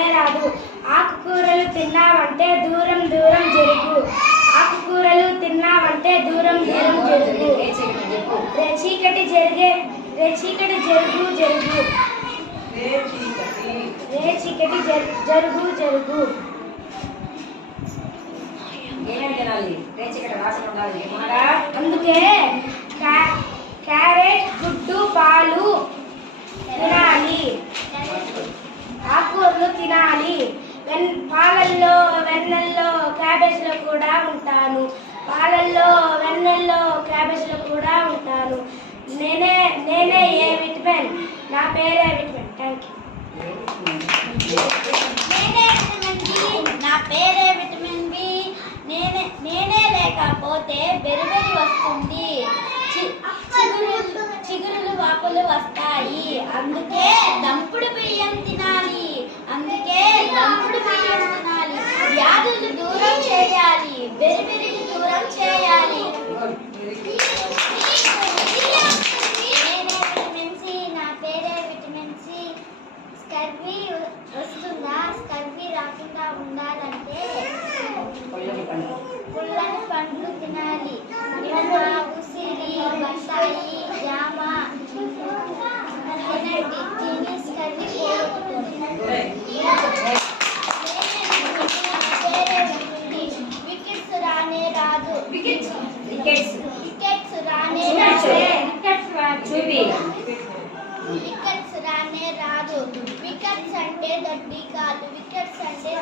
రానే రాదు. ఆకుకూరలు తిన్నావంటే దూరం దూరం జరుగు. ఆకుకూరలు తిన్నావంటే దూరం దూరం జరుగు. చీకటి జరుగు జరుగు. చీకటి జరుగు జరుగు. అందుకే క్యారెట్, గుడ్డు, పాలు తినాలి. ఆకుకూరలు తినాలి. పాలల్లో, వెన్నెల్లో, క్యాబేజ్లో కూడా ఉంటాను. పాలల్లో, వెన్నెల్లో, క్యాబేజ్లో కూడా ఉంటాను. నేనే ఏ విటమిన్. నా పేరే విటమిన్. Thank you. నా పేరే విటమిన్ బి. నేనే లేకపోతే బెరుబెరి వస్తుంది. చిగురులు వాపులు వస్తాయి. అందుకే దంపుడు బియ్యం తినాలి. వ్యాధులు దూరం చేయాలి. బెరిబెరికి దూరం చేయాలి. నా పేరే విటమిన్ సి. స్కర్వీ వస్తుందా? స్కర్వీ రాకుండా ఉండాలంటే పుల్లని పండ్లు తినాలి. ఉసిరి, బత్తాయి, జామ తిని స్కర్వీ పోగొట్టుకుంటుంది. వికెట్స్ రానే రాదు. వికెట్స్ రానే రాదు. వికెట్స్ అంటే దొడ్డి కాదు. వికెట్స్ అంటే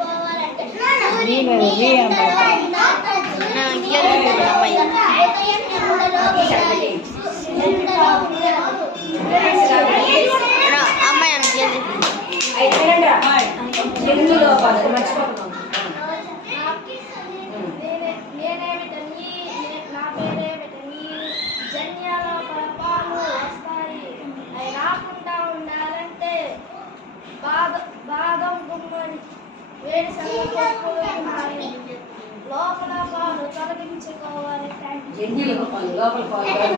పోవాలంటే జన్యాల పరపాలు వస్తాయి. అవి రాకుండా ఉండాలంటే బాదం, గుమ్మడి, వేరుశనగ పప్పు లోపల పాలు తొలగించుకోవాలి.